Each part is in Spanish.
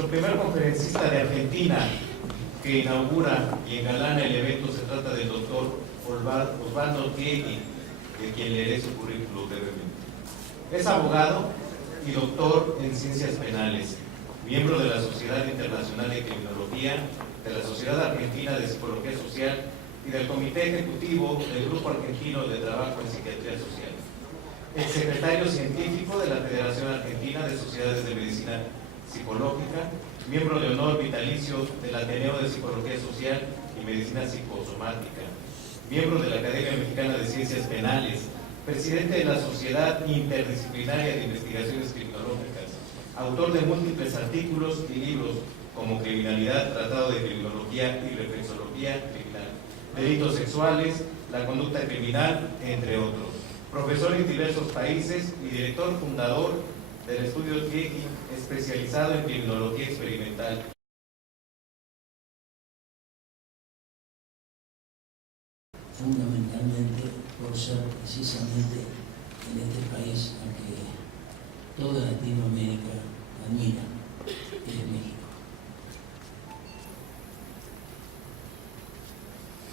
Nuestro primer conferencista de Argentina que inaugura y engalana el evento se trata del doctor Osvaldo Tiegui, de quien leeré su currículo brevemente. Es abogado y doctor en Ciencias Penales, miembro de la Sociedad Internacional de Criminología, de la Sociedad Argentina de Psicología Social y del Comité Ejecutivo del Grupo Argentino de Trabajo en Psiquiatría Social. Ex secretario científico de la Federación Argentina de Sociedades de Medicina Psicológica, miembro de honor vitalicio del Ateneo de Psicología Social y Medicina Psicosomática, miembro de la Academia Mexicana de Ciencias Penales, presidente de la Sociedad Interdisciplinaria de Investigaciones Criminológicas, autor de múltiples artículos y libros como Criminalidad, Tratado de Criminología y Reflexología Criminal, Delitos Sexuales, La Conducta Criminal, entre otros. Profesor en diversos países y director fundador del estudio Tiegui, especializado en criminología experimental. Fundamentalmente por ser precisamente en este país al que toda Latinoamérica admira, que es México.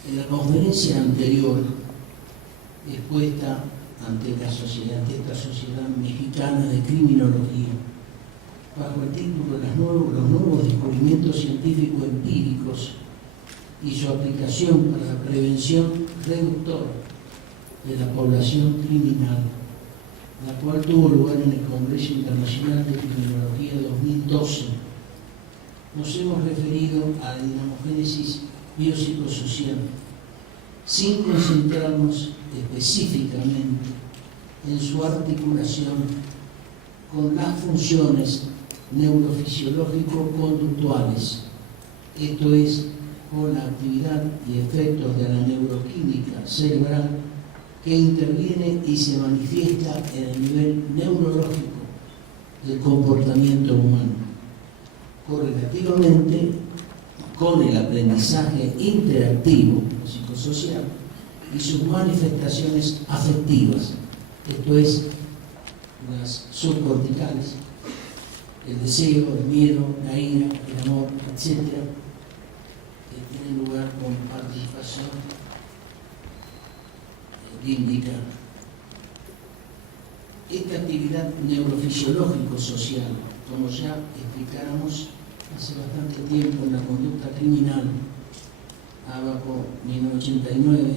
En la conferencia anterior, expuesta ante esta sociedad mexicana de criminología, bajo el título Los nuevos descubrimientos científicos empíricos y su aplicación para la prevención reductora de la población criminal, la cual tuvo lugar en el Congreso Internacional de Criminología 2012, nos hemos referido a la dinamogénesis biopsicosocial, sin concentrarnos específicamente en su articulación con las funciones neurofisiológico-conductuales, esto es, con la actividad y efectos de la neuroquímica cerebral que interviene y se manifiesta en el nivel neurológico del comportamiento humano, correlativamente con el aprendizaje interactivo psicosocial y sus manifestaciones afectivas, esto es, las subcorticales, el deseo, el miedo, la ira, el amor, etc., que tienen lugar con participación límbica. Esta actividad neurofisiológico-social, como ya explicáramos hace bastante tiempo en la conducta criminal, Abaco 1989,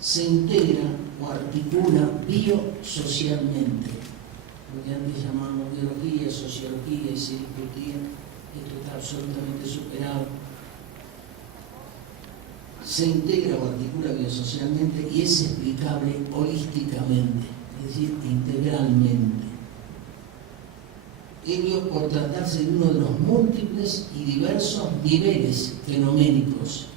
se integra o articula biosocialmente, lo que antes llamábamos biología, sociología y se discutía, esto está absolutamente superado. Se integra o articula biosocialmente y es explicable holísticamente, es decir, integralmente. Ello por tratarse de uno de los múltiples y diversos niveles fenoménicos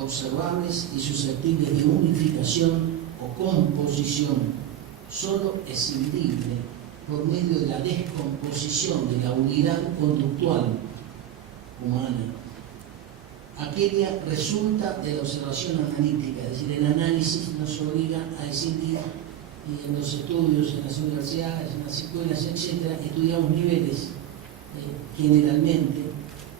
observables y susceptibles de unificación o composición, solo escindible por medio de la descomposición de la unidad conductual humana. Aquella resulta de la observación analítica, es decir, el análisis nos obliga a escindir, y en los estudios, en las universidades, en las escuelas, etc., estudiamos niveles generalmente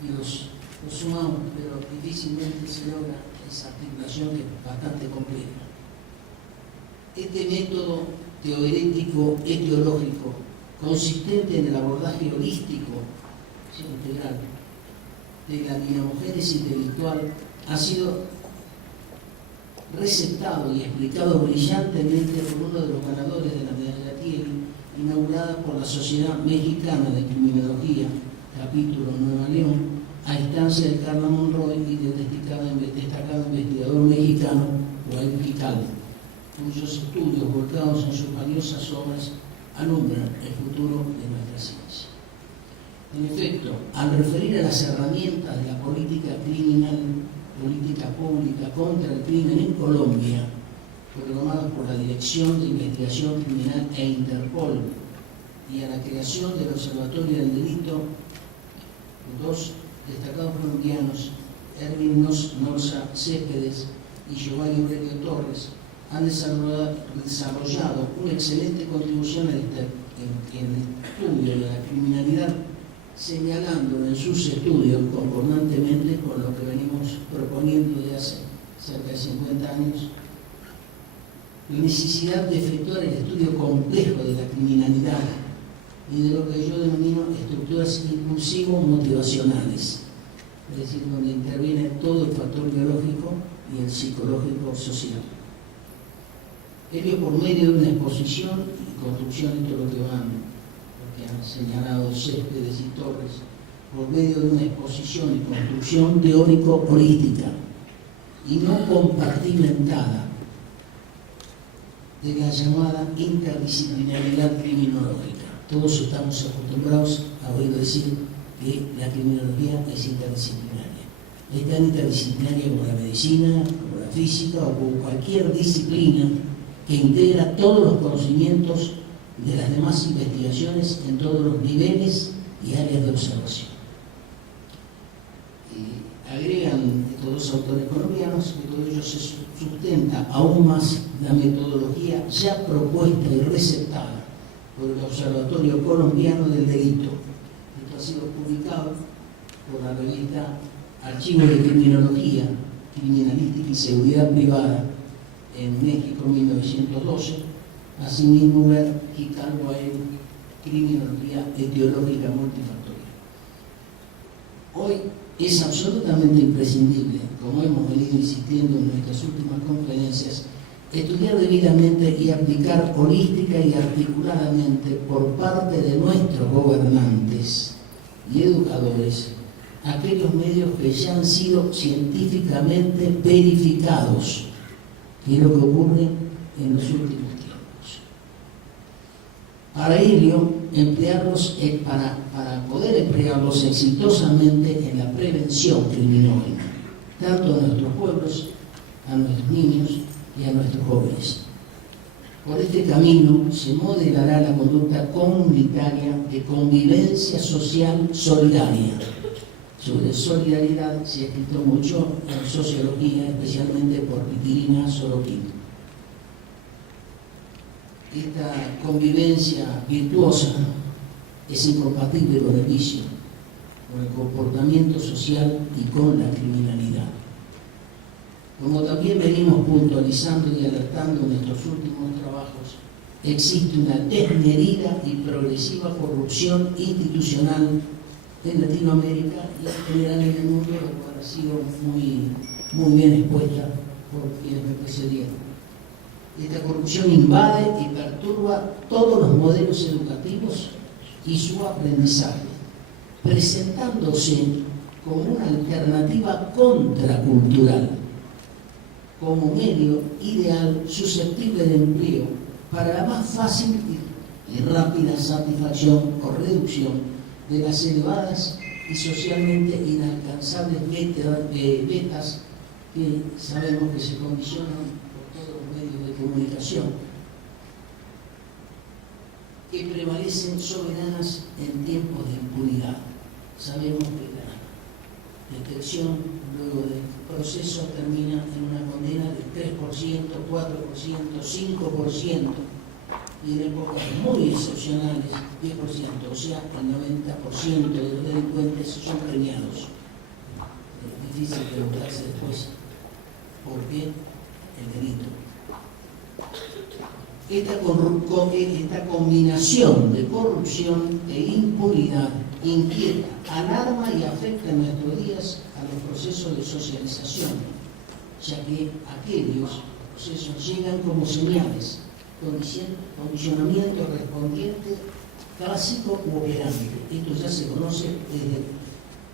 y los sumamos, pero difícilmente se logra esa articulación que es bastante compleja. Este método teorético etiológico, consistente en el abordaje holístico, integral, de la dinamogénesis delictual, ha sido receptado y explicado brillantemente por uno de los ganadores de la medalla Tiegui, inaugurada por la Sociedad Mexicana de Criminología, capítulo Nueva León, a instancia de Carla Monroy y del destacado investigador mexicano Joel Gical, cuyos estudios volcados en sus valiosas obras alumbran el futuro de nuestra ciencia. En efecto, al referir a las herramientas de la política criminal, política pública contra el crimen en Colombia, programadas por la Dirección de Investigación Criminal e Interpol, y a la creación del Observatorio del Delito, dos destacados colombianos, Erwin Norza Céspedes y Giovanni Aurelio Torres, han desarrollado una excelente contribución en el estudio de la criminalidad, señalando en sus estudios concordantemente con lo que venimos proponiendo de hace cerca de 50 años, la necesidad de efectuar el estudio complejo de la criminalidad y de lo que yo denomino estructuras impulsivo-motivacionales, es decir, donde interviene todo el factor biológico y el psicológico-social. Ello por medio de una exposición y construcción, esto es lo que han señalado Céspedes y Torres, por medio de una exposición y construcción teórico-holística y no compartimentada de la llamada interdisciplinaridad criminológica. Todos estamos acostumbrados a oír decir que la criminología es interdisciplinaria. Es tan interdisciplinaria como la medicina, como la física o como cualquier disciplina que integra todos los conocimientos de las demás investigaciones en todos los niveles y áreas de observación. Agregan estos dos autores colombianos que todo ello se sustenta aún más la metodología ya propuesta y receptada por el Observatorio Colombiano del Delito. Esto ha sido publicado por la revista Archivos de Criminología, Criminalística y Seguridad Privada en México 1912, asimismo ver Hikaru-Aeru, Criminología Etiológica Multifactorial. Hoy es absolutamente imprescindible, como hemos venido insistiendo en nuestras últimas conferencias, estudiar debidamente y aplicar holística y articuladamente por parte de nuestros gobernantes y educadores aquellos medios que ya han sido científicamente verificados, que es lo que ocurre en los últimos tiempos. Para ello, para poder emplearlos exitosamente en la prevención criminógena, tanto a nuestros pueblos, a nuestros niños y a nuestros jóvenes. Por este camino se modelará la conducta comunitaria de convivencia social solidaria. Sobre solidaridad se ha escrito mucho en sociología, especialmente por Pitirina Sorokin. Esta convivencia virtuosa es incompatible con el vicio, con el comportamiento social y con la criminalidad. Como también venimos puntualizando y alertando en nuestros últimos trabajos, existe una desmedida y progresiva corrupción institucional en Latinoamérica y en general en el mundo, la cual ha sido muy bien expuesta por quienes me precedieron. Esta corrupción invade y perturba todos los modelos educativos y su aprendizaje, presentándose como una alternativa contracultural, como medio ideal susceptible de empleo para la más fácil y rápida satisfacción o reducción de las elevadas y socialmente inalcanzables metas que sabemos que se condicionan por todos los medios de comunicación, que prevalecen soberanas en tiempos de impunidad. Sabemos que la detección luego del proceso termina en una condena de 3%, 4%, 5%, y en épocas muy excepcionales 10%, o sea, el 90% de los delincuentes son premiados. Es difícil preguntarse después por qué el delito. Esta combinación de corrupción e impunidad inquieta, alarma y afecta en nuestros días a los procesos de socialización, ya que aquellos procesos llegan como señales, condicionamiento respondiente clásico u operante. Esto ya se conoce desde el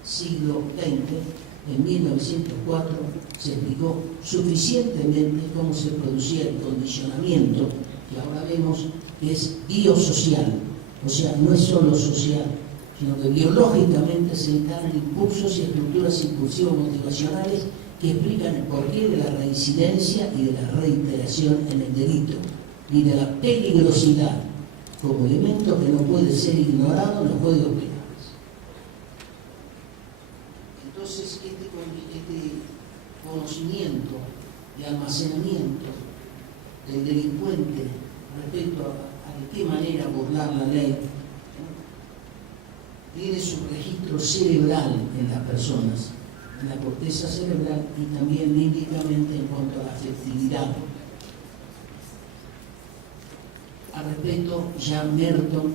siglo XX. En 1904 se explicó suficientemente cómo se producía el condicionamiento, que ahora vemos que es biosocial, o sea, no es solo social, sino que biológicamente se encarnan impulsos y estructuras impulsivos motivacionales que explican el porqué de la reincidencia y de la reiteración en el delito, y de la peligrosidad como elemento que no puede ser ignorado en los códigos penales. Entonces, este conocimiento y almacenamiento del delincuente respecto de qué manera burlar la ley, tiene su registro cerebral en las personas, en la corteza cerebral y también límbicamente en cuanto a la afectividad. Al respecto, ya Merton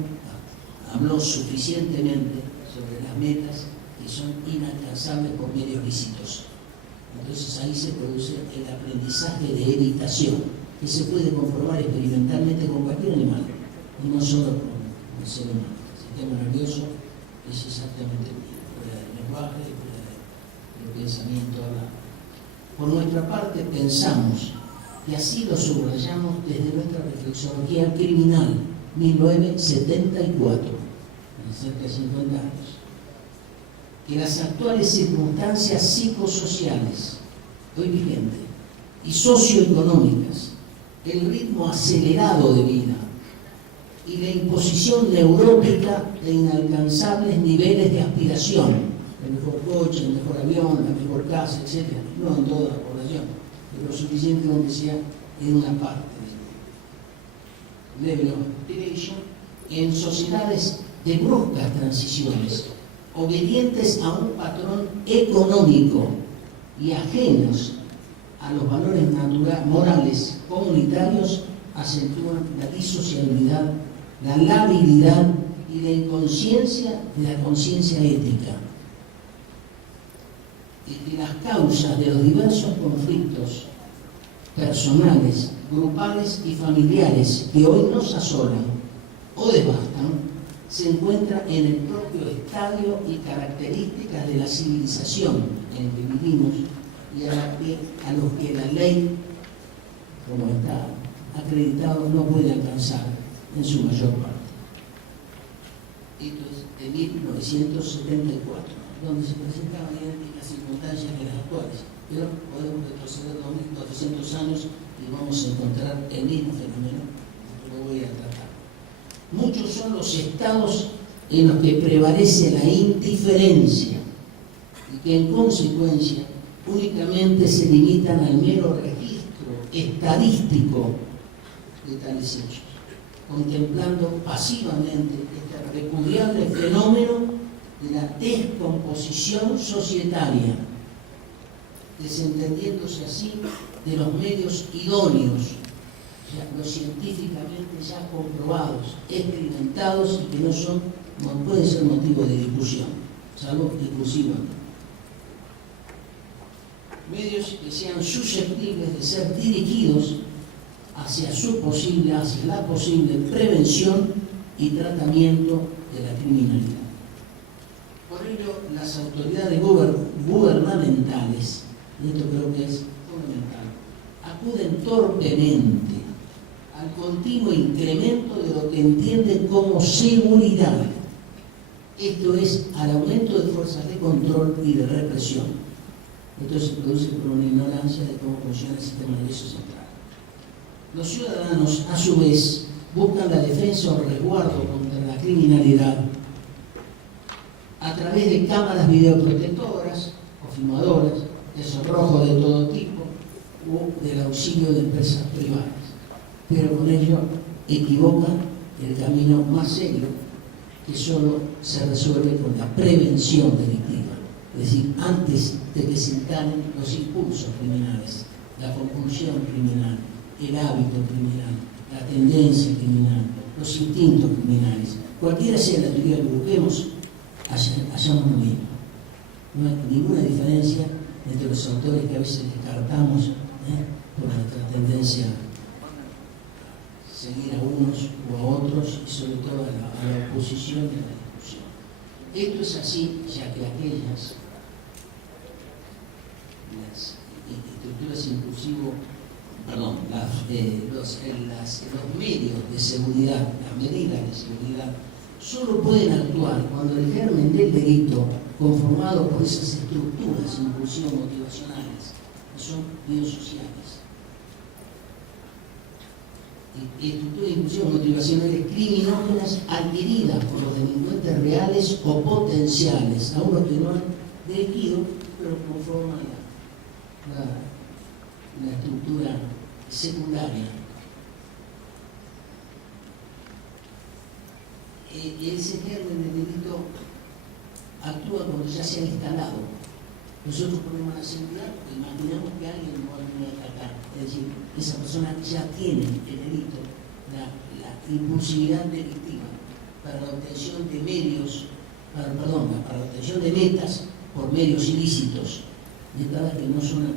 habló suficientemente sobre las metas que son inalcanzables por medios lícitos. Entonces ahí se produce el aprendizaje de evitación, que se puede comprobar experimentalmente con cualquier animal, y no solo con el ser humano. El sistema nervioso es exactamente el mismo, fuera del lenguaje, fuera del pensamiento hablado. Por nuestra parte, pensamos, y así lo subrayamos desde nuestra reflexología criminal, 1974, hace cerca de 50 años, que las actuales circunstancias psicosociales, hoy vigentes, y socioeconómicas, el ritmo acelerado de vida y la imposición neurótica de inalcanzables niveles de aspiración, el mejor coche, el mejor avión, la mejor casa, etc., no en toda la población, pero suficiente aunque sea en una parte del level of aspiration, en sociedades de bruscas transiciones, obedientes a un patrón económico y ajenos a los valores morales comunitarios, acentúan la disociabilidad, la labilidad y la inconsciencia de la conciencia ética. Y que las causas de los diversos conflictos personales, grupales y familiares que hoy nos asolan o devastan se encuentra en el propio estadio y características de la civilización en que vivimos y a los que la ley, como está acreditado, no puede alcanzar en su mayor parte. Esto es de 1974, donde se presentaban idénticas circunstancias que las actuales, pero podemos retroceder 2400 años y vamos a encontrar el mismo fenómeno que lo voy a tratar. Muchos son los estados en los que prevalece la indiferencia y que en consecuencia únicamente se limitan al mero registro estadístico de tales hechos, contemplando pasivamente este repudiable fenómeno de la descomposición societaria, desentendiéndose así de los medios idóneos, los científicamente ya comprobados, experimentados y que no pueden ser motivo de discusión, salvo exclusivamente. Medios que sean susceptibles de ser dirigidos hacia la posible prevención y tratamiento de la criminalidad. Por ello, las autoridades gubernamentales, y esto creo que es fundamental, acuden torpemente al continuo incremento de lo que entienden como seguridad, esto es, al aumento de fuerzas de control y de represión. Esto se produce por una ignorancia de cómo funciona el sistema nervioso central. Los ciudadanos, a su vez, buscan la defensa o resguardo contra la criminalidad a través de cámaras videoprotectoras o filmadoras, de sonrojos de todo tipo o del auxilio de empresas privadas. Pero con ello equivocan el camino más serio, que solo se resuelve con la prevención delictiva, es decir, antes de que se instalen los impulsos criminales, la compulsión criminal, el hábito criminal, la tendencia criminal, los instintos criminales. Cualquiera sea la teoría que busquemos, hallamos lo mismo. No hay ninguna diferencia entre los autores que a veces descartamos por nuestra tendencia a seguir a unos o a otros y sobre todo a la oposición y a la discusión. Esto es así, ya que aquellas las estructuras impulsivas, los medios de seguridad, las medidas de seguridad, solo pueden actuar cuando el germen del delito, conformado por esas estructuras impulsivo-motivacionales, que son biosociales, estructuras impulsivo-motivacionales criminógenas adquiridas por los delincuentes reales o potenciales, aún los que no han delinquido, pero conforman la estructura secundaria. ese germen del delito actúa cuando ya se ha instalado. Nosotros ponemos la seguridad, imaginamos que alguien no va a venir a atacar. Es decir, esa persona ya tiene el delito, la impulsividad delictiva para la obtención de medios, para la obtención de metas por medios ilícitos, metas que no son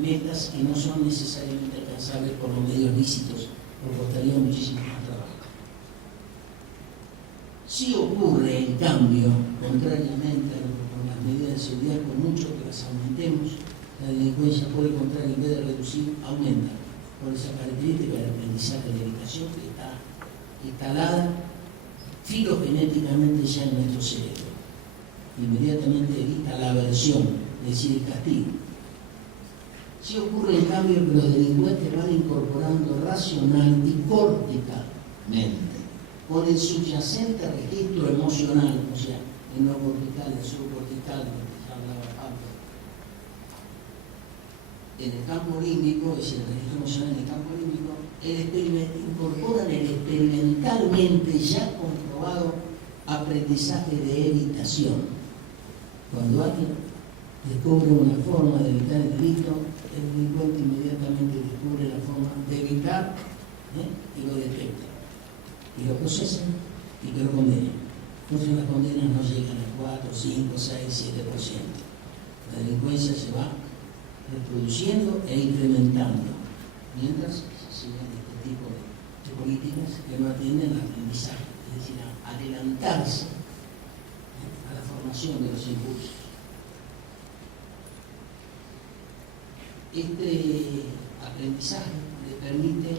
metas que no son necesariamente alcanzables por los medios lícitos, porque costaría muchísimo más trabajo. Si ocurre, en cambio, contrariamente a lo que con las medidas de seguridad, por mucho que las aumentemos, la delincuencia, por el contrario, en vez de reducir, aumenta, por esa característica del aprendizaje de educación que está instalada filogenéticamente ya en nuestro cerebro. Inmediatamente evita la aversión, es decir, el castigo. Si ocurre, en cambio, que los delincuentes van incorporando racional y córticamente, con el subyacente registro emocional, o sea, el no cortical, el subcortical, de que ya hablaba Pablo, en el campo límbico, es decir, el registro emocional en el campo límbico, incorporan el experimentalmente ya comprobado aprendizaje de evitación. Cuando alguien descubre una forma de evitar el delito, el delincuente inmediatamente descubre la forma de evitar y lo detecta, y lo procesa y que lo condena. Entonces las condenas no llegan al 4, 5, 6, 7%. La delincuencia se va reproduciendo e incrementando, mientras se siguen este tipo de políticas que no atienden al aprendizaje, es decir, a adelantarse a la formación de los impulsos. Este aprendizaje le permite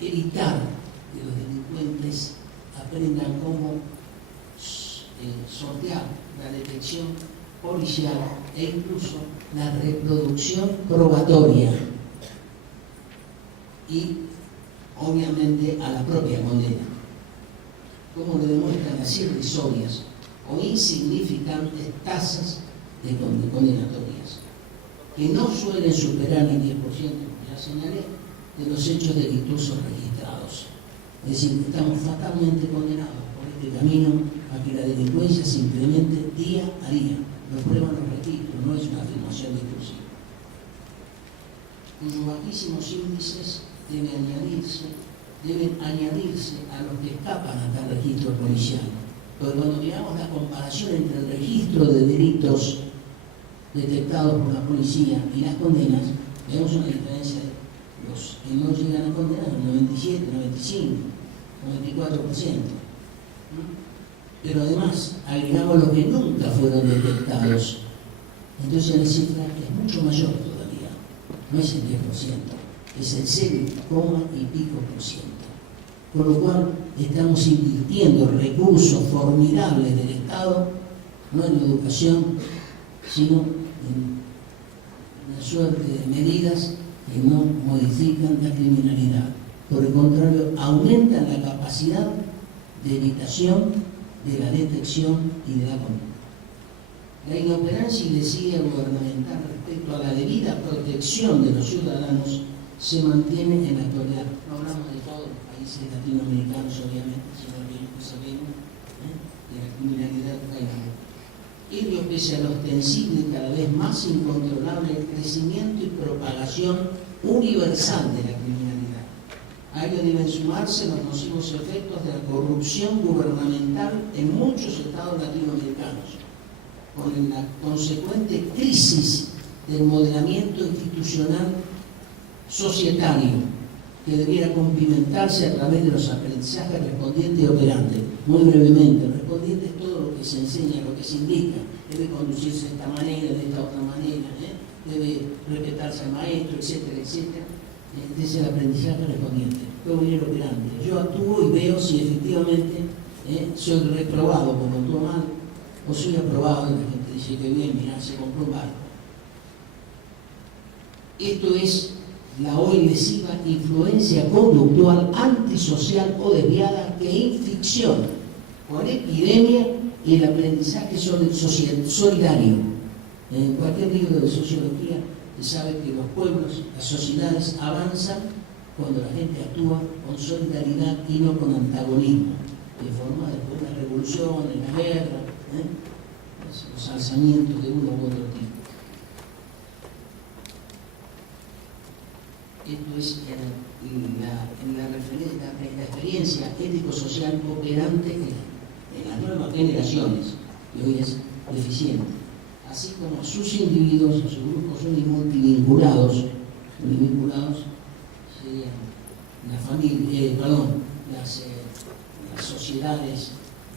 evitar que los delincuentes aprendan cómo sortear la detección policial e incluso la reproducción probatoria y obviamente a la propia condena, como lo demuestran las irrisorias o insignificantes tasas de condenatorias, que no suelen superar el 10%, como ya señalé, de los hechos delictuosos registrados. Es decir, estamos fatalmente condenados por este camino a que la delincuencia se incremente día a día. Lo prueban los registros, no es una afirmación discursiva. Cuyos bajísimos índices deben añadirse a los que escapan a tal registro policial. Porque cuando miramos la comparación entre el registro de delitos detectados por la policía y las condenas, vemos una diferencia de los que no llegan a condenar, el 97, 95, 94%. Pero además agregamos los que nunca fueron detectados. Entonces la cifra es mucho mayor todavía. No es el 10%, es el 0, y pico por ciento. Con lo cual estamos invirtiendo recursos formidables del Estado, no en la educación, sino en una suerte de medidas que no modifican la criminalidad. Por el contrario, aumentan la capacidad de evitación, de la detección y de la condena. La inoperancia y desidia gubernamental respecto a la debida protección de los ciudadanos se mantiene en la actualidad. No hablamos de todos los países latinoamericanos, obviamente, sino bien que sabemos de la criminalidad que hay. Ello pese al ostensible y cada vez más incontrolable crecimiento y propagación universal de la criminalidad. A ello deben sumarse los nocivos efectos de la corrupción gubernamental en muchos estados latinoamericanos, con la consecuente crisis del modelamiento institucional societario, que debiera cumplimentarse a través de los aprendizajes respondientes y operantes. Muy brevemente, respondiente es todo lo que se enseña, lo que se indica. Debe conducirse de esta manera, de esta otra manera, debe respetarse al maestro, etcétera, etcétera. Ese es el aprendizaje respondiente. Luego viene el operante. Yo actúo y veo si efectivamente soy reprobado porque actúo mal, o soy aprobado y la gente dice que bien, mirá, se compró mal. Esto es la hoy lesiva influencia conductual antisocial o desviada que inficciona por epidemia el aprendizaje solidario. En cualquier libro de sociología se sabe que los pueblos, las sociedades avanzan cuando la gente actúa con solidaridad y no con antagonismo, que forma después las revoluciones, la guerra, los alzamientos de uno u otro tipo. Esto es la experiencia ético-social operante en las nuevas generaciones, que hoy es deficiente. Así como sus individuos, sus grupos son multivinculados serían la familia, las sociedades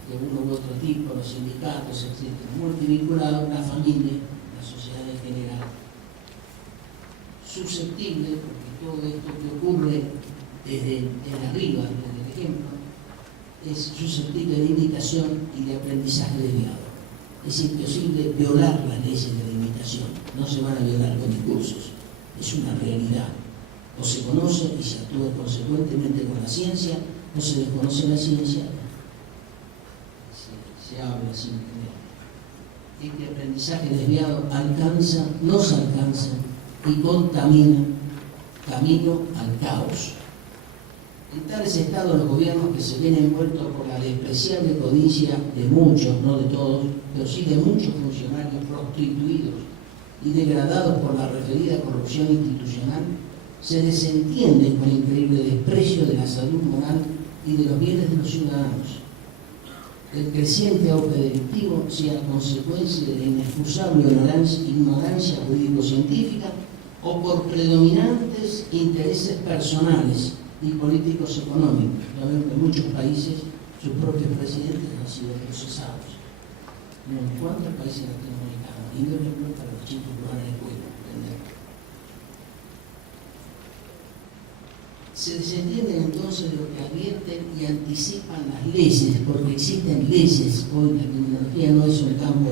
de uno u otro tipo, los sindicatos, etc. Multivinculados, la familia, la sociedad en general. Susceptible, porque todo esto que ocurre desde arriba, desde el ejemplo, es susceptible de imitación y de aprendizaje desviado. Es imposible violar las leyes de la imitación, no se van a violar con discursos, es una realidad. O se conoce y se actúa consecuentemente con la ciencia, o se desconoce la ciencia, se habla sin entender. Este aprendizaje desviado nos alcanza y contamina camino al caos. En tales estados los gobiernos que se ven envueltos por la despreciable codicia de muchos, no de todos, pero sí de muchos funcionarios prostituidos y degradados por la referida corrupción institucional, se desentienden con increíble desprecio de la salud moral y de los bienes de los ciudadanos. El creciente auge delictivo sea consecuencia de la inexcusable ignorancia jurídico-científica o por predominantes intereses personales y políticos económicos. Ya vemos que en muchos países sus propios presidentes han sido procesados. No en cuántos países latinoamericanos, y por ejemplo para los chicos que van a la escuela, ¿entender? Se desentienden entonces de lo que advierten y anticipan las leyes, porque existen leyes. Hoy la tecnología no es un campo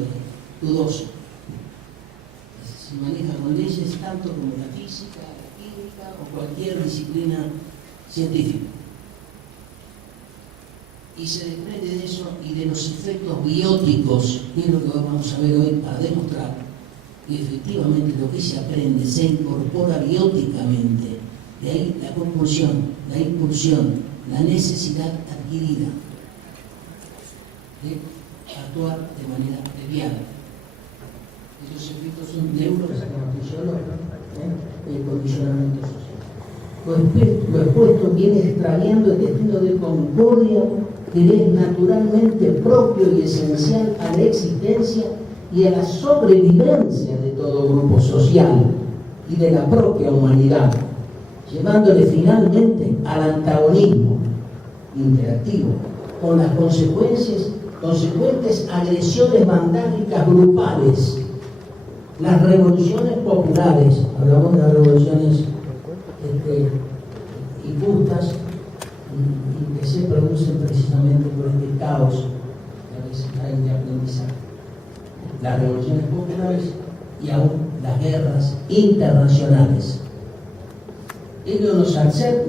dudoso. Se maneja con leyes tanto como la física, la química o cualquier disciplina científica. Y se desprende de eso y de los efectos bióticos, que es lo que vamos a ver hoy para demostrar que efectivamente lo que se aprende se incorpora bióticamente. De ahí la compulsión, la impulsión, la necesidad adquirida de actuar de manera desviada. Estos efectos son neurofisiológicos, el condicionamiento social. Lo expuesto viene extrayendo el destino de concordia que es naturalmente propio y esencial a la existencia y a la sobrevivencia de todo grupo social y de la propia humanidad, llevándole finalmente al antagonismo interactivo con las consecuentes agresiones vandálicas grupales. Las revoluciones populares, hablamos de las revoluciones injustas y que se producen precisamente por este caos que a veces hay de aprendizaje. Las revoluciones populares y aún las guerras internacionales. Ellos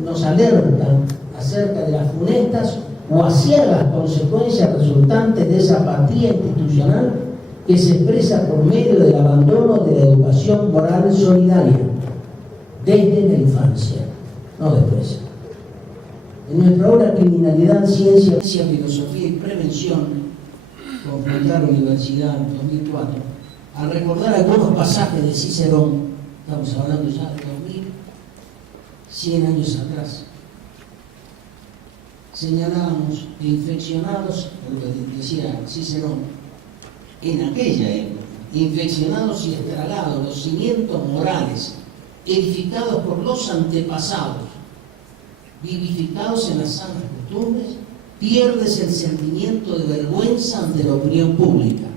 nos alertan acerca de las funestas o aciagas consecuencias resultantes de esa apatía institucional que se expresa por medio del abandono de la educación moral solidaria desde la infancia, no después. En nuestra obra Criminalidad, Ciencia, Filosofía y Prevención, confrontar Universidad 2004, al recordar algunos pasajes de Cicerón, estamos hablando ya de 2100 años atrás, señalábamos que infeccionados, por lo que decía Cicerón, en aquella época, infeccionados y estragados los cimientos morales, edificados por los antepasados, vivificados en las sanas costumbres, pierdes el sentimiento de vergüenza ante la opinión pública,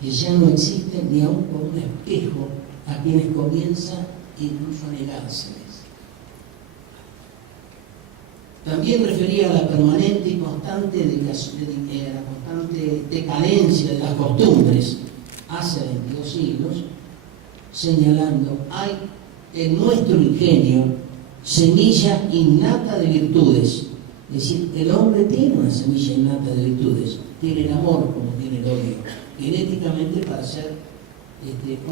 que ya no existe ni aun por un espejo a quienes comienza incluso a negárseles. También refería a la permanente y constante decadencia de las costumbres hace 22 siglos, señalando, hay en nuestro ingenio semilla innata de virtudes. Es decir, el hombre tiene una semilla innata de virtudes, tiene el amor como tiene el odio, genéticamente para ser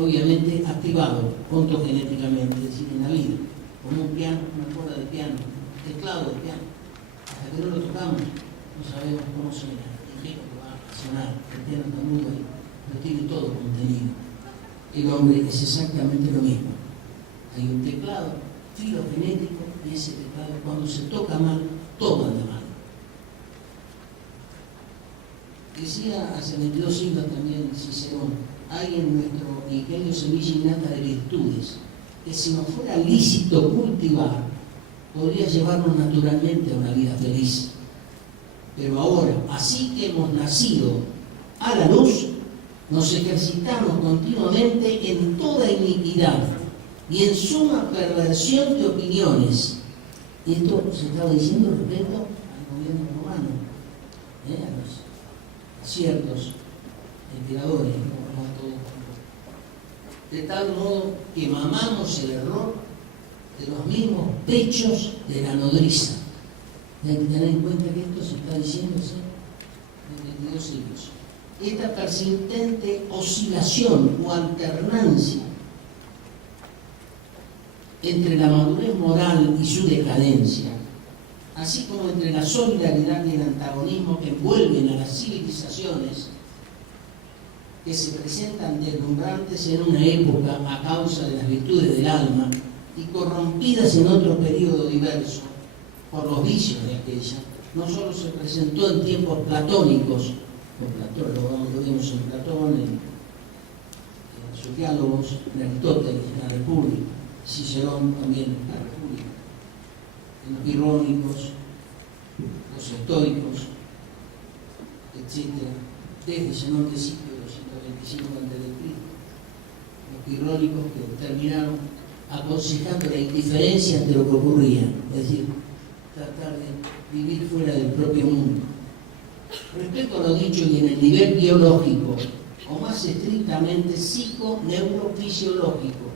obviamente activado, ontogenéticamente, es decir, en la vida. como un piano, una cuerda de piano, un teclado de piano. Hasta que no lo tocamos, no sabemos cómo suena, ni qué va a sonar. El piano está mudo ahí, lo tiene todo contenido. El hombre es exactamente lo mismo. Hay un teclado filogenético y ese teclado, cuando se toca mal, toma de mal. Decía hace 22 siglos también Cicerón, hay en nuestro ingenio semilla innata de virtudes, que si nos fuera lícito cultivar, podría llevarnos naturalmente a una vida feliz. Pero ahora, así que hemos nacido a la luz, nos ejercitamos continuamente en toda iniquidad y en suma perversión de opiniones. Y esto se estaba diciendo respecto al gobierno romano, a ciertos emperadores, como todo. De tal modo que mamamos el error de los mismos pechos de la nodriza. Hay que tener en cuenta que esto se está diciendo en 22 siglos. Esta persistente oscilación o alternancia entre la madurez moral y su decadencia, así como entre la solidaridad y el antagonismo que envuelven a las civilizaciones que se presentan deslumbrantes en una época a causa de las virtudes del alma y corrompidas en otro periodo diverso por los vicios de aquella, no solo se presentó en tiempos platónicos, lo vemos en Platón, en sus diálogos, en Aristóteles, en la República, Cicerón también en la República, en los pirónicos, los estoicos, etc., desde Zenón de Cipio, 225 a.C., los pirónicos que terminaron aconsejando la indiferencia ante lo que ocurría, es decir, tratar de vivir fuera del propio mundo. Respecto a lo dicho y en el nivel biológico, o más estrictamente psico-neurofisiológico,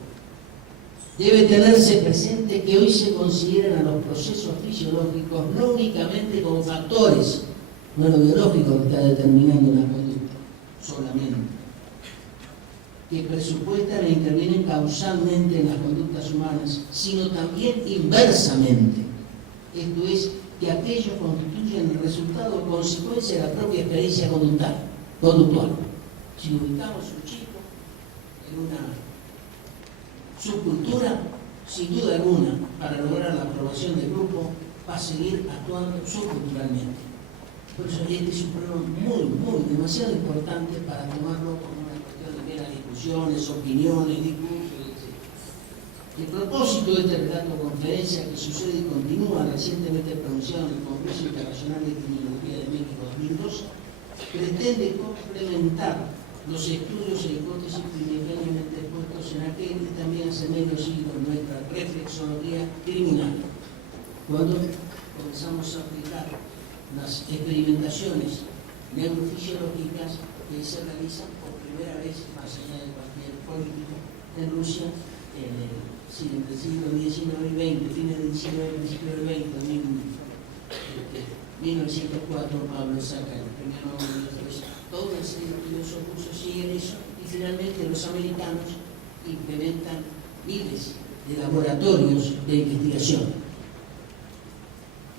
debe tenerse presente que hoy se consideran a los procesos fisiológicos no únicamente como factores, no lo biológico que está determinando una conducta solamente, que presupuestan e intervienen causalmente en las conductas humanas, sino también inversamente. Esto es, que aquellos constituyen el resultado o consecuencia de la propia experiencia conductual. Si ubicamos un chico en una subcultura, sin duda alguna, para lograr la aprobación del grupo, va a seguir actuando subculturalmente. Por eso este es un problema demasiado importante para tomarlo como una cuestión de meras discusiones, opiniones, discursos, etc. El propósito de este relato de conferencia, que sucede y continúa recientemente pronunciado en el Congreso Internacional de Criminología de México 2002, pretende complementar los estudios e hipótesis primigeniamente expuestos en aquel y también hace medio siglo en nuestra reflexología criminal, cuando comenzamos a aplicar las experimentaciones neurofisiológicas que se realizan por primera vez, más allá de cualquier político, en Rusia, entre el siglo XIX y XX, fines del XIX, principios del XX, 1904, Pablo saca el primer Nobel, todo el estudioso ruso sigue eso, y finalmente los americanos implementan miles de laboratorios de investigación.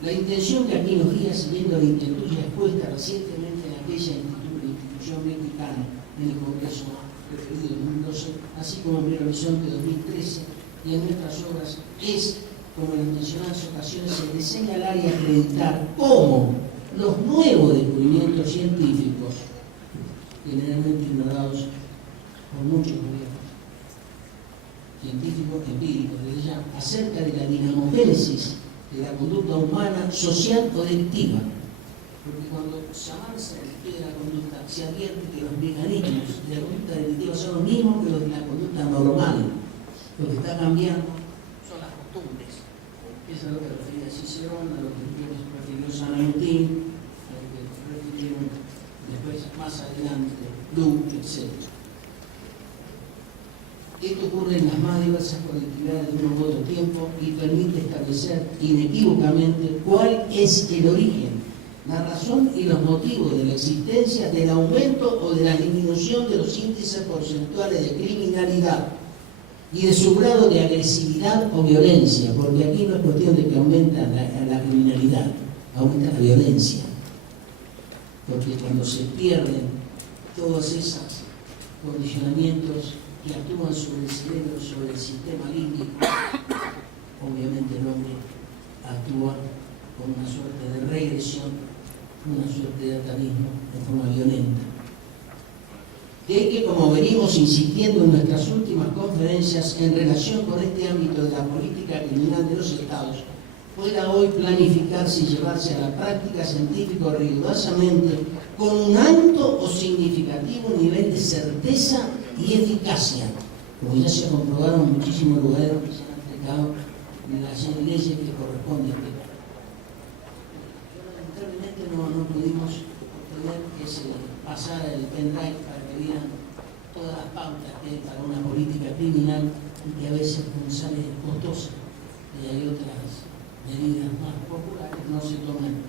La intención que aquí nos guía, siguiendo la inquietud expuesta recientemente en aquella institución mexicana en el Congreso referido en 2012, así como en Belo Horizonte 2013, y en nuestras obras, es, como en las mencionadas ocasiones, el de señalar y acreditar cómo los nuevos descubrimientos científicos, generalmente ignorados por muchos gobiernos, científicos empíricos, desde ya, acerca de la dinamogénesis de la conducta humana, social o delictiva. Porque cuando se avanza en el estudio de la conducta, se advierte que los mecanismos de la conducta delictiva son los mismos que los de la conducta normal. Lo que está cambiando son las costumbres. Eso es lo que refiere Cicerón, a lo que refirió San Agustín, a lo que refirieron después, más adelante, Luke, etc. Esto ocurre en las más diversas colectividades de uno u otro tiempo y permite establecer inequívocamente cuál es el origen, la razón y los motivos de la existencia del aumento o de la disminución de los índices porcentuales de criminalidad y de su grado de agresividad o violencia, porque aquí no es cuestión de que aumenta la criminalidad, aumenta la violencia, porque cuando se pierden todos esos condicionamientos que actúan sobre el cerebro, sobre el sistema límbico, obviamente el hombre actúa con una suerte de regresión, una suerte de atavismo de forma violenta. De ahí que, como venimos insistiendo en nuestras últimas conferencias en relación con este ámbito de la política criminal de los Estados, pueda hoy planificarse y llevarse a la práctica científica rigurosamente con un alto o significativo nivel de certeza y eficacia, como ya se ha comprobado en muchísimos lugares que se han aplicado en las leyes que corresponden. Lamentablemente no pudimos obtener que se pasara el pendrive para que vieran todas las pautas que hay para una política criminal y que a veces sale costosa y hay otras medidas más populares no se toman.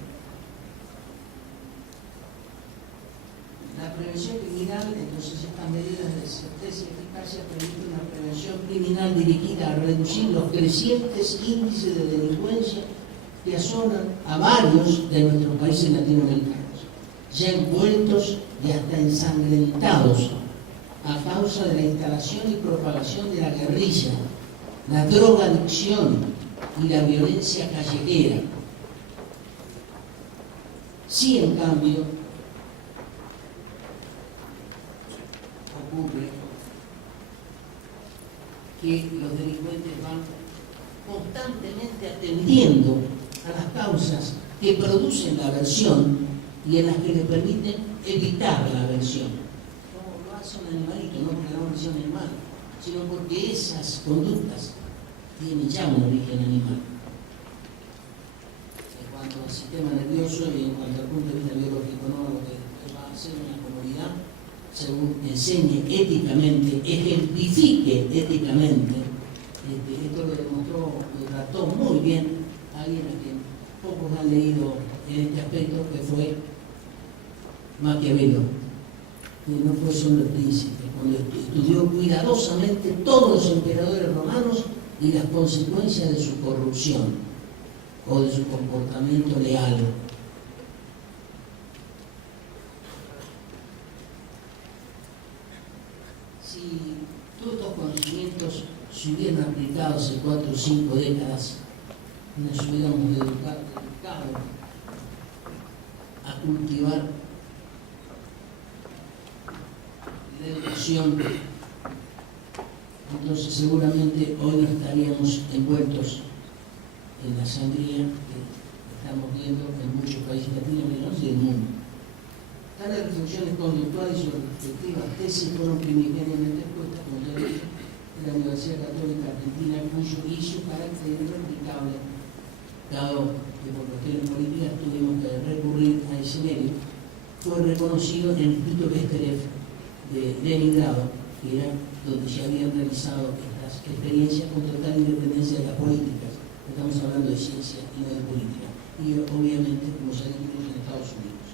La prevención criminal, entonces estas medidas de certeza y eficacia permiten una prevención criminal dirigida a reducir los crecientes índices de delincuencia que asolan a varios de nuestros países latinoamericanos, ya envueltos y hasta ensangrentados a causa de la instalación y propagación de la guerrilla, la drogadicción y la violencia callejera. Sí, en cambio, ocurre que los delincuentes van constantemente atendiendo a las causas que producen la aversión y en las que le permiten evitar la aversión. Como lo hace un animalito, no porque la aversión es mala, sino porque esas conductas tienen ya un origen animal. En cuanto al sistema nervioso y en cuanto al punto de vista biológico, no lo que va a hacer una comunidad, según enseñe éticamente, ejemplifique éticamente. Esto lo demostró, lo trató muy bien alguien a quien pocos han leído en este aspecto, que fue Maquiavelo, que no fue solo el príncipe, cuando estudió cuidadosamente todos los emperadores romanos y las consecuencias de su corrupción o de su comportamiento leal. Si todos estos conocimientos se hubieran aplicado hace 4 o 5 décadas, nos hubiéramos dedicado a cultivar la educación, entonces seguramente hoy no estaríamos envueltos en la sangría que estamos viendo en muchos países latinoamericanos y del mundo. Tales reflexiones conductuales y sus respectivas tesis fueron primigeniamente expuestas, como ya dije, en la Universidad Católica Argentina, cuyo hizo carácter irreplicable, dado que por cuestiones políticas tuvimos que recurrir a ese medio, fue reconocido en el Instituto Besterev de Leningrado, que era donde se habían realizado estas experiencias con total independencia de las políticas. Estamos hablando de ciencia y no de política. Y obviamente, como ya dijimos, en Estados Unidos.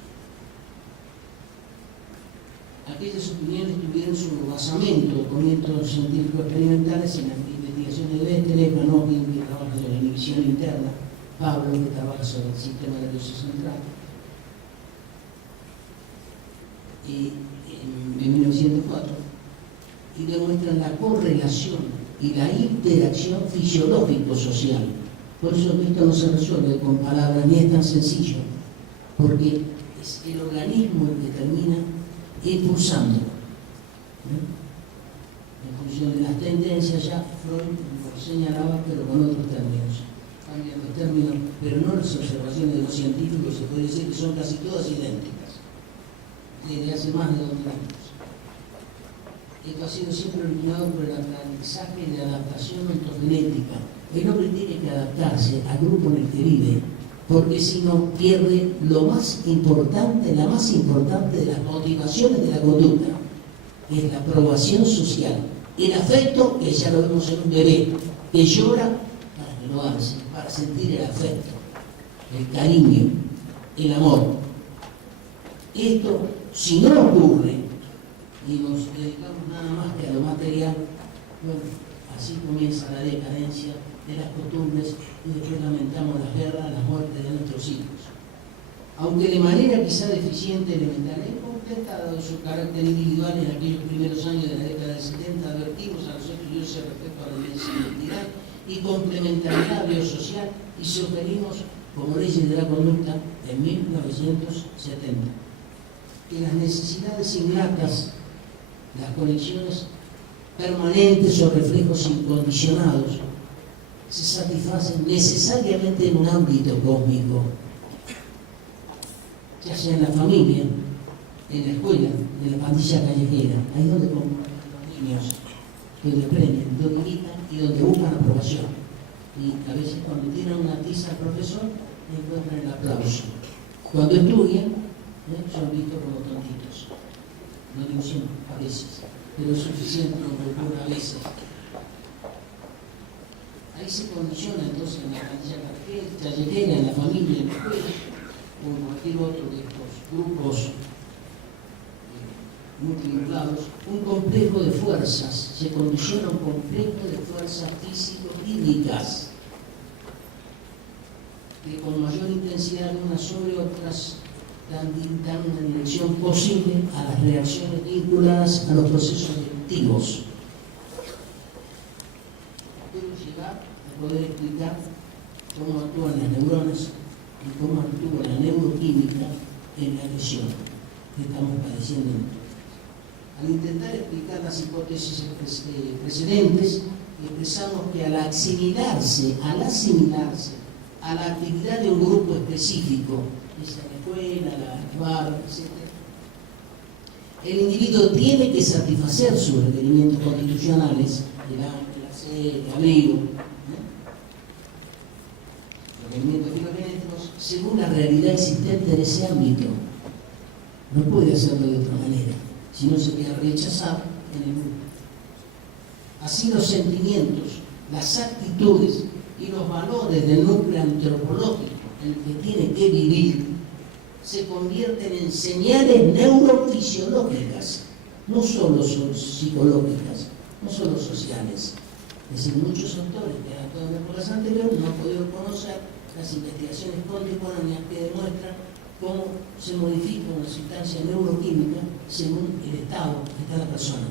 Aquellas opiniones tuvieron su basamento, documentos científicos experimentales en las investigaciones de Besterev, Manokin, que trabaja sobre la inhibición interna, Pablo, que trabaja sobre el sistema nervioso central. Y en 1904, y demuestran la correlación y la interacción fisiológico-social. Por eso esto no se resuelve con palabras, ni es tan sencillo, porque es el organismo el que termina impulsando. En función de las tendencias, ya Freud lo señalaba, pero con otros términos. Cambian los términos, pero no las observaciones de los científicos, se puede decir que son casi todas idénticas, desde hace más de 2 años. Esto ha sido siempre originado por el aprendizaje de adaptación ontogenética. El hombre tiene que adaptarse al grupo en el que vive, porque si no pierde lo más importante, la más importante de las motivaciones de la conducta, que es la aprobación social. El afecto, que ya lo vemos en un bebé, que llora para que lo ames, para sentir el afecto, el cariño, el amor. Esto, si no ocurre, y nos dedicamos nada más que a lo material, bueno, Así comienza la decadencia de las costumbres y después lamentamos las guerras, las muertes de nuestros hijos. Aunque de manera quizá deficiente, elemental e incompleta, dado su carácter individual en aquellos primeros años de la década del 70, advertimos a los estudiosos respecto a la identidad y complementariedad biosocial y sugerimos como leyes de la conducta en 1970 que las necesidades innatas, las conexiones permanentes o reflejos incondicionados se satisfacen necesariamente en un ámbito cósmico, ya sea en la familia, en la escuela, en la pandilla callejera, ahí donde comparten los niños, donde aprenden, donde imitan y donde buscan aprobación. Y a veces cuando tiran una tiza al profesor, encuentran el aplauso. Cuando estudian, son vistos como tontitos. No digo siempre, a veces, pero es suficiente lo que ocurre a veces. Ahí se condiciona entonces en la pandilla callejera, en la familia, en la escuela, o en cualquier otro de estos grupos multivinculados, un complejo de fuerzas, se condiciona un complejo de fuerzas físico-químicas que con mayor intensidad unas sobre otras dan una dirección posible a las reacciones vinculadas a los procesos delictivos. Espero llegar a poder explicar cómo actúan las neuronas y cómo actúa la neuroquímica en la lesión que estamos padeciendo. Al intentar explicar las hipótesis precedentes, expresamos que al asimilarse a la actividad de un grupo específico, es la escuela, la bar, etc., el individuo tiene que satisfacer sus requerimientos constitucionales, el hambre, la sed, el abrigo, requerimientos filogenéticos, según la realidad existente en ese ámbito. No puede hacerlo de otra manera, si no se queda rechazado en el mundo. Así los sentimientos, las actitudes y los valores del núcleo antropológico en el que tiene que vivir se convierten en señales neurofisiológicas, no solo psicológicas, no solo sociales. Es decir, muchos autores que han actuado en épocas anteriores no han podido conocer las investigaciones contemporáneas que demuestran cómo se modifica una sustancia neuroquímica según el estado que está la persona,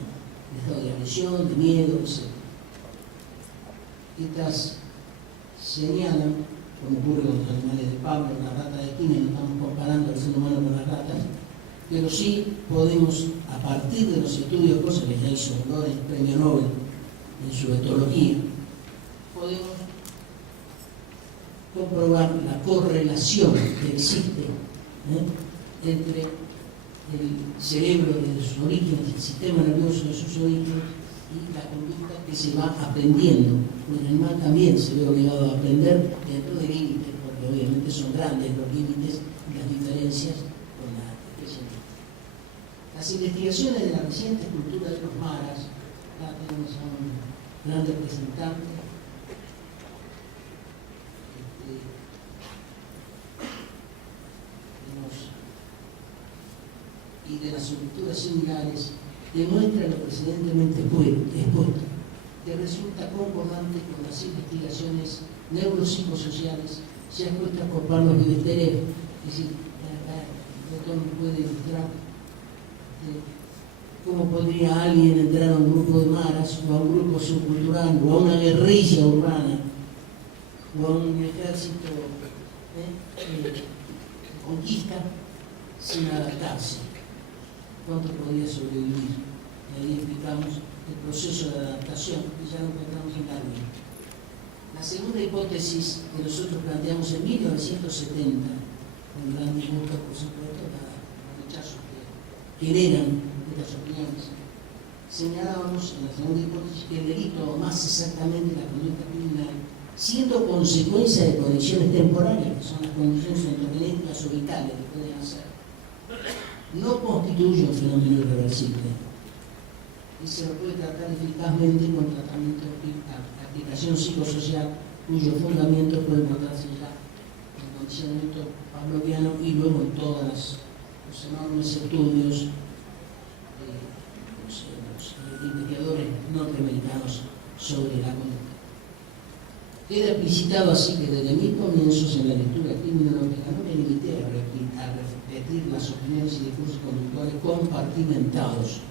el estado de agresión, de miedo, etc. Estas señalan, como ocurre con los animales de Pablo, la rata de esquina, no estamos comparando al ser humano con las ratas, pero sí podemos, a partir de los estudios, cosas que ya hizo Lorenz, premio Nobel en su etología, podemos comprobar la correlación que existe entre el cerebro desde sus orígenes, el sistema nervioso de sus orígenes y la conducta que se va aprendiendo. El animal también se ve obligado a aprender dentro de límites, porque obviamente son grandes los límites y las diferencias con la especie humana. Las investigaciones de la reciente cultura de los maras, acá tenemos a un gran representante, y de las estructuras similares, demuestra lo precedentemente expuesto, que resulta concordante con las investigaciones neuropsicosociales se ha puesto por Pablo Pimentel. Es decir, el doctor me puede ilustrar cómo podría alguien entrar a un grupo de maras, o a un grupo subcultural, o a una guerrilla urbana, o a un ejército de conquista, sin adaptarse. ¿Cuánto podría sobrevivir? Y ahí explicamos el proceso de adaptación que ya lo encontramos en Darwin. La segunda hipótesis que nosotros planteamos en 1970, con gran disgusto, por supuesto, para los rechazos que generan estas opiniones, señalábamos en la segunda hipótesis que el delito, o más exactamente la conducta criminal, siendo consecuencia de condiciones temporales, que son las condiciones endogenéticas o vitales que pueden hacer, no constituye un fenómeno irreversible y se lo puede tratar eficazmente con tratamiento de aplicación psicosocial cuyo fundamento puede encontrarse ya en el condicionamiento pavloviano y luego en todos los enormes estudios de los investigadores norteamericanos sobre la conducta. Queda explicitado así que desde mis comienzos en la lectura criminológica no me limité a repetir las opiniones y discursos conductuales compartimentados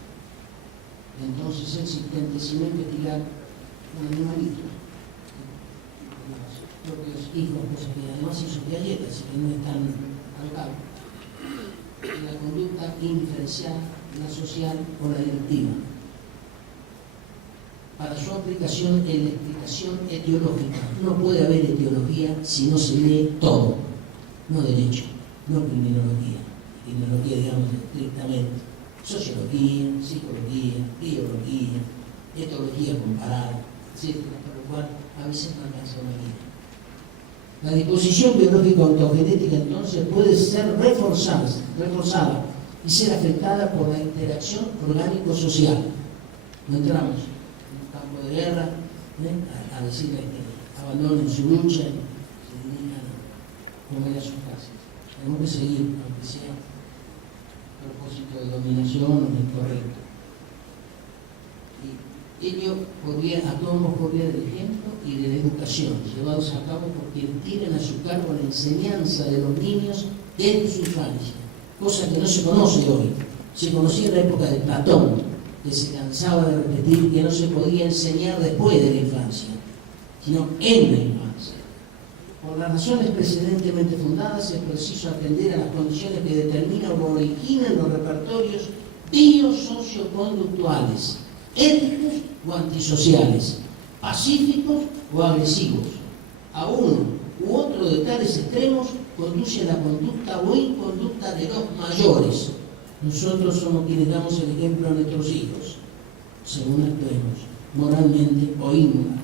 entonces existentes, sino investigar un animalito, los propios hijos, cosas que además hizo Piaget, así que no están al cabo. La conducta indiferencial, la social o la directiva. Para su aplicación en la explicación etiológica. No puede haber etiología si no se lee todo, no derecho, no criminología, digamos estrictamente, sociología, psicología, biología, etología comparada, etc. Por lo cual a veces no alcanza una guía. La disposición biológica autogenética entonces puede ser reforzada y ser afectada por la interacción orgánico-social. No entramos de guerra, a decirle que abandonen su lucha y se dedican a comer a sus casas. Tenemos que seguir, aunque sea a propósito de dominación o incorrecto. Y ello actuamos por vía del ejemplo y de la educación, llevados a cabo por quienes tienen a su cargo la enseñanza de los niños desde su infancia, cosa que no se conoce hoy. Se conocía en la época de Platón, que se cansaba de repetir que no se podía enseñar después de la infancia, sino en la infancia. Por las razones precedentemente fundadas es preciso atender a las condiciones que determinan o originan los repertorios biosocioconductuales, éticos o antisociales, pacíficos o agresivos. A uno u otro de tales extremos conduce a la conducta o inconducta de los mayores. Nosotros somos quienes damos el ejemplo a nuestros hijos, según actuemos, moralmente o inmoralmente.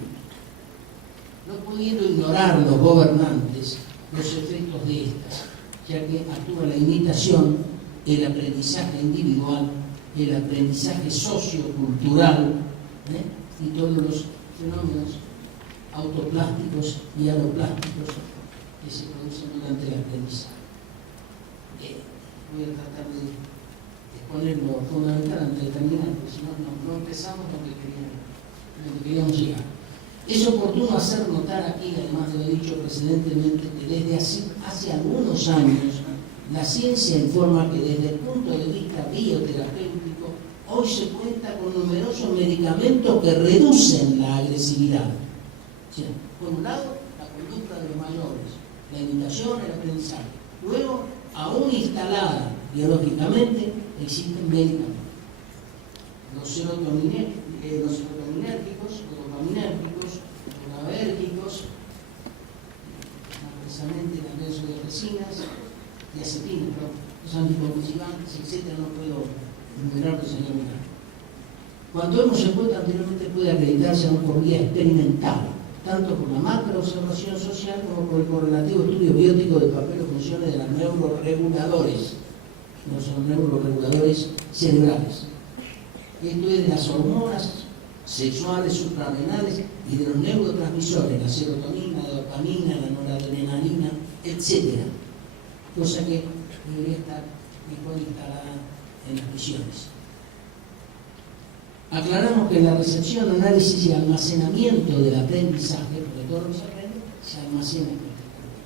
No pudiendo ignorar los gobernantes los efectos de estas, ya que actúa la imitación, el aprendizaje individual, el aprendizaje sociocultural, y todos los fenómenos autoplásticos y aloplásticos que se producen durante el aprendizaje. Voy a tratar de poner lo fundamental antes de terminar, porque si no, no empezamos donde queríamos llegar. Es oportuno hacer notar aquí, además de lo dicho precedentemente, que desde hace algunos años la ciencia informa que desde el punto de vista bioterapéutico hoy se cuenta con numerosos medicamentos que reducen la agresividad. O sea, por un lado, la conducta de los mayores, la imitación, el aprendizaje. Luego, aún instalada biológicamente, existen medicamentos. Los serotoninérgicos, los dopaminérgicos, los GABAérgicos, más precisamente las benzodiazepinas, los anticonvulsivantes, etc. No puedo enumerarlos, señor Milán. Cuando hemos expuesto anteriormente puede acreditarse aún por vía experimental, tanto por la macroobservación social como por el correlativo estudio biótico de papel o funciones de los neuroreguladores. No son neuroreguladores cerebrales. Esto es de las hormonas sexuales suprarrenales y de los neurotransmisores, la serotonina, la dopamina, la noradrenalina, etc. Cosa que debería estar mejor instalada en las prisiones. Aclaramos que la recepción, análisis y almacenamiento del aprendizaje, porque todo lo que se aprende se almacena en nuestro cerebro.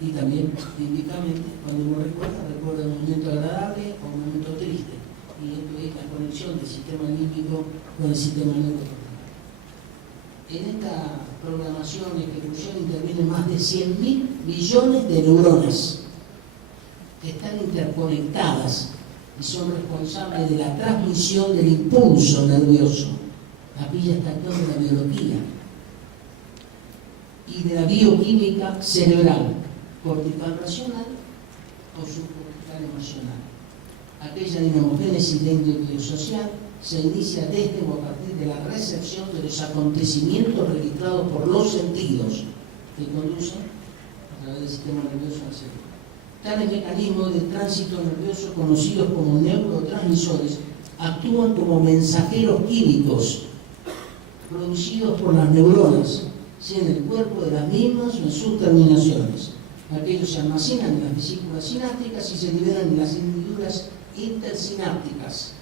Y también, típicamente, cuando uno recuerda un momento agradable o un momento triste. Y esto es la conexión del sistema límbico con el sistema neurotransmisor. En esta programación y ejecución intervienen más de 100.000 millones de neuronas que están interconectadas y son responsables de la transmisión del impulso nervioso. Aquí ya está actuando la biología y de la bioquímica cerebral, cortical racional o subcortical emocional. Aquella dinamogénesis dendro-biosocial se inicia desde o a partir de la recepción de los acontecimientos registrados por los sentidos que conducen a través del sistema nervioso al cerebro. Tales mecanismos de tránsito nervioso, conocidos como neurotransmisores, actúan como mensajeros químicos producidos por las neuronas, sea en el cuerpo de las mismas o en sus terminaciones. Aquellos se almacenan en las vesículas sinápticas y se liberan en las hendiduras intersinápticas.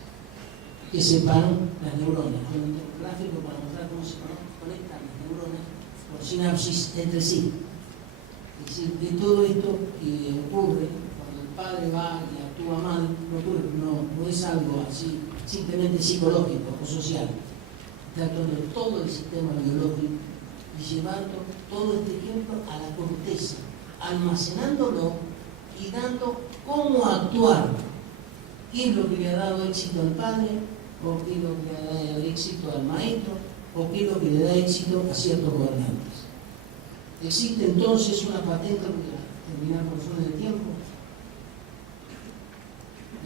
que separan las neuronas. Yo tengo un gráfico para mostrar cómo se conectan las neuronas por sinapsis entre sí. Es decir, de todo esto que ocurre cuando el padre va y actúa mal, no es algo así simplemente psicológico o social. Está actuando todo el sistema biológico y llevando todo este ejemplo a la corteza, almacenándolo y dando cómo actuar. ¿Qué es lo que le ha dado éxito al padre? ¿O qué es lo que le ha dado éxito al maestro? ¿O qué es lo que le da éxito a ciertos gobernantes? Existe entonces una patente, voy a terminar por razones de tiempo.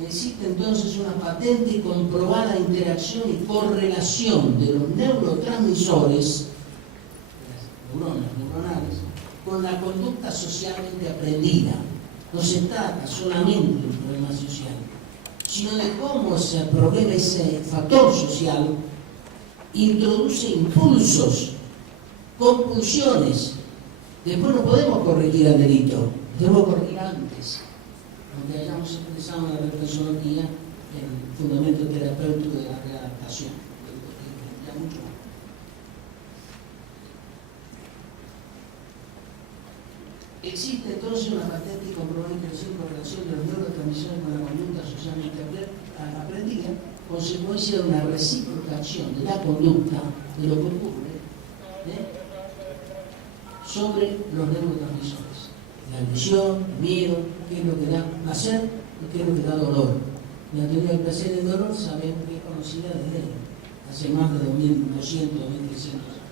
Existe entonces una patente y comprobada interacción y correlación de los neurotransmisores, las neuronales, con la conducta socialmente aprendida. No se trata solamente de un problema social, sino de cómo ese problema, ese factor social, introduce impulsos, compulsiones. Después no podemos corregir al delito, debemos corregir antes, donde hayamos expresado en la reflexología el fundamento terapéutico de la readaptación. Ya mucho más. Existe entonces una patente y comprobada interacción y correlación de los neurotransmisores con la conducta socialmente aprendida, consecuencia de una recíproca acción de la conducta, de lo que ocurre, sobre los neurotransmisores. La agresión, el miedo, qué es lo que da placer y qué es lo que da dolor. La teoría del placer y del dolor sabemos que es conocida desde hace más de 2200, 2300 años.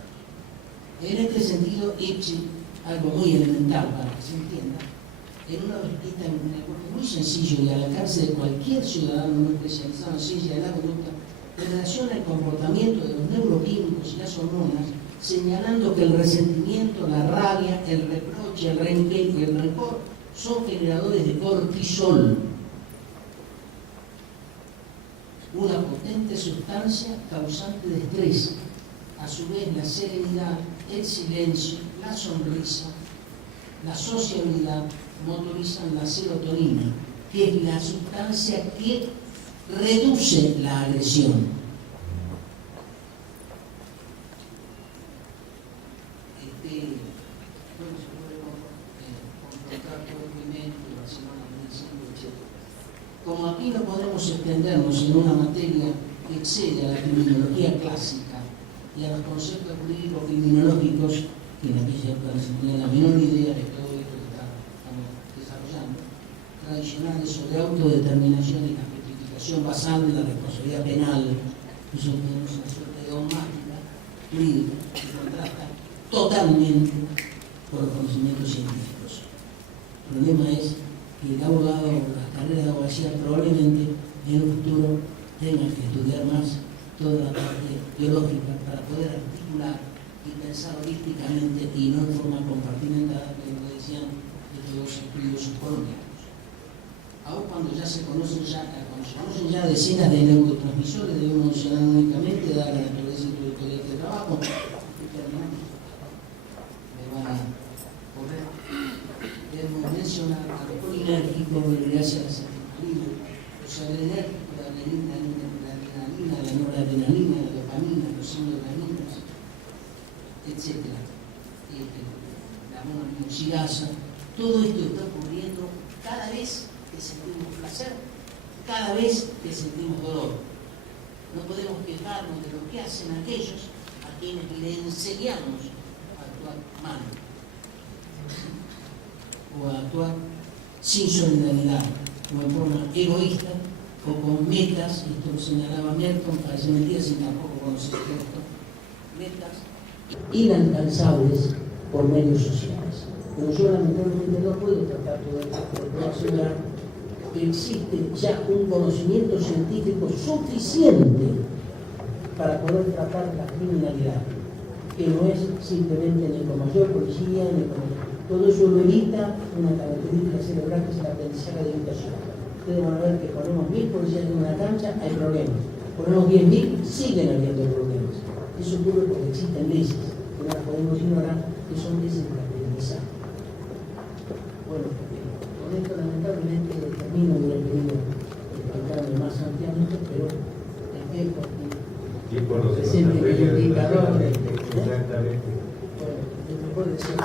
En este sentido, Ipsi, algo muy elemental para que se entienda, en una visita en un lenguaje muy sencillo y al alcance de cualquier ciudadano no especializado en ciencia de la conducta, relaciona el comportamiento de los neuroquímicos y las hormonas, señalando que el resentimiento, la rabia, el reproche, el rencor y el rencor son generadores de cortisol, una potente sustancia causante de estrés. A su vez, la serenidad, el silencio, la sonrisa, la sociabilidad motorizan la serotonina, que es la sustancia que reduce la agresión. Se puede confrontar todo el primer y Barcelona 2005, etc. Como aquí no podemos extendernos en una materia que excede a la criminología clásica y a los conceptos jurídicos criminológicos, que en aquella época no se tenía la menor idea de todo esto que estamos desarrollando, tradicionales sobre autodeterminación y la justificación basada en la responsabilidad penal. Nosotros tenemos una suerte de dogmática jurídica que contrasta totalmente con los conocimientos científicos. El problema es que el abogado o la carrera de abogacía probablemente en un futuro tenga que estudiar más toda la parte biológica para poder articular y pensar holísticamente y no en forma compartimentada, que lo decían estos dos estudios colombianos. Aún cuando se conocen ya decenas de neurotransmisores, debemos mencionar únicamente dar la naturaleza introductoria de trabajo y terminamos. Me van a correr. Debemos mencionar a los colinérgicos, gracias a la serotonina, los adrenérgicos, la adrenalina, la noradrenalina, la dopamina, los endorfinas, etc. La monoaminoxidasa. Todo esto está ocurriendo cada vez que sentimos placer, cada vez que sentimos dolor. No podemos quejarnos de lo que hacen aquellos a quienes le enseñamos a actuar mal o a actuar sin solidaridad o en forma egoísta o con metas, esto lo señalaba Merton, parece mentira sin tampoco conocer esto, metas inalcanzables por medios sociales. Pero yo lamentablemente no puedo tratar todo esto, pero puedo asegurar que existe ya un conocimiento científico suficiente para poder tratar la criminalidad, que no es simplemente ni con mayor policía, ni con... Todo eso lo evita una característica cerebral que es el aprendizaje de educación. Ustedes van a ver que ponemos 1000 policías en una cancha, hay problemas. Ponemos 10.000, siguen habiendo problemas. Eso ocurre porque existen leyes que no las podemos ignorar, que son leyes de aprendizaje. Bueno, con esto lamentablemente termino, hubiera querido explicarme más ampliamente, pero Y por los presente indicadores. indicadores. Exactamente. Bueno, me tocó decir.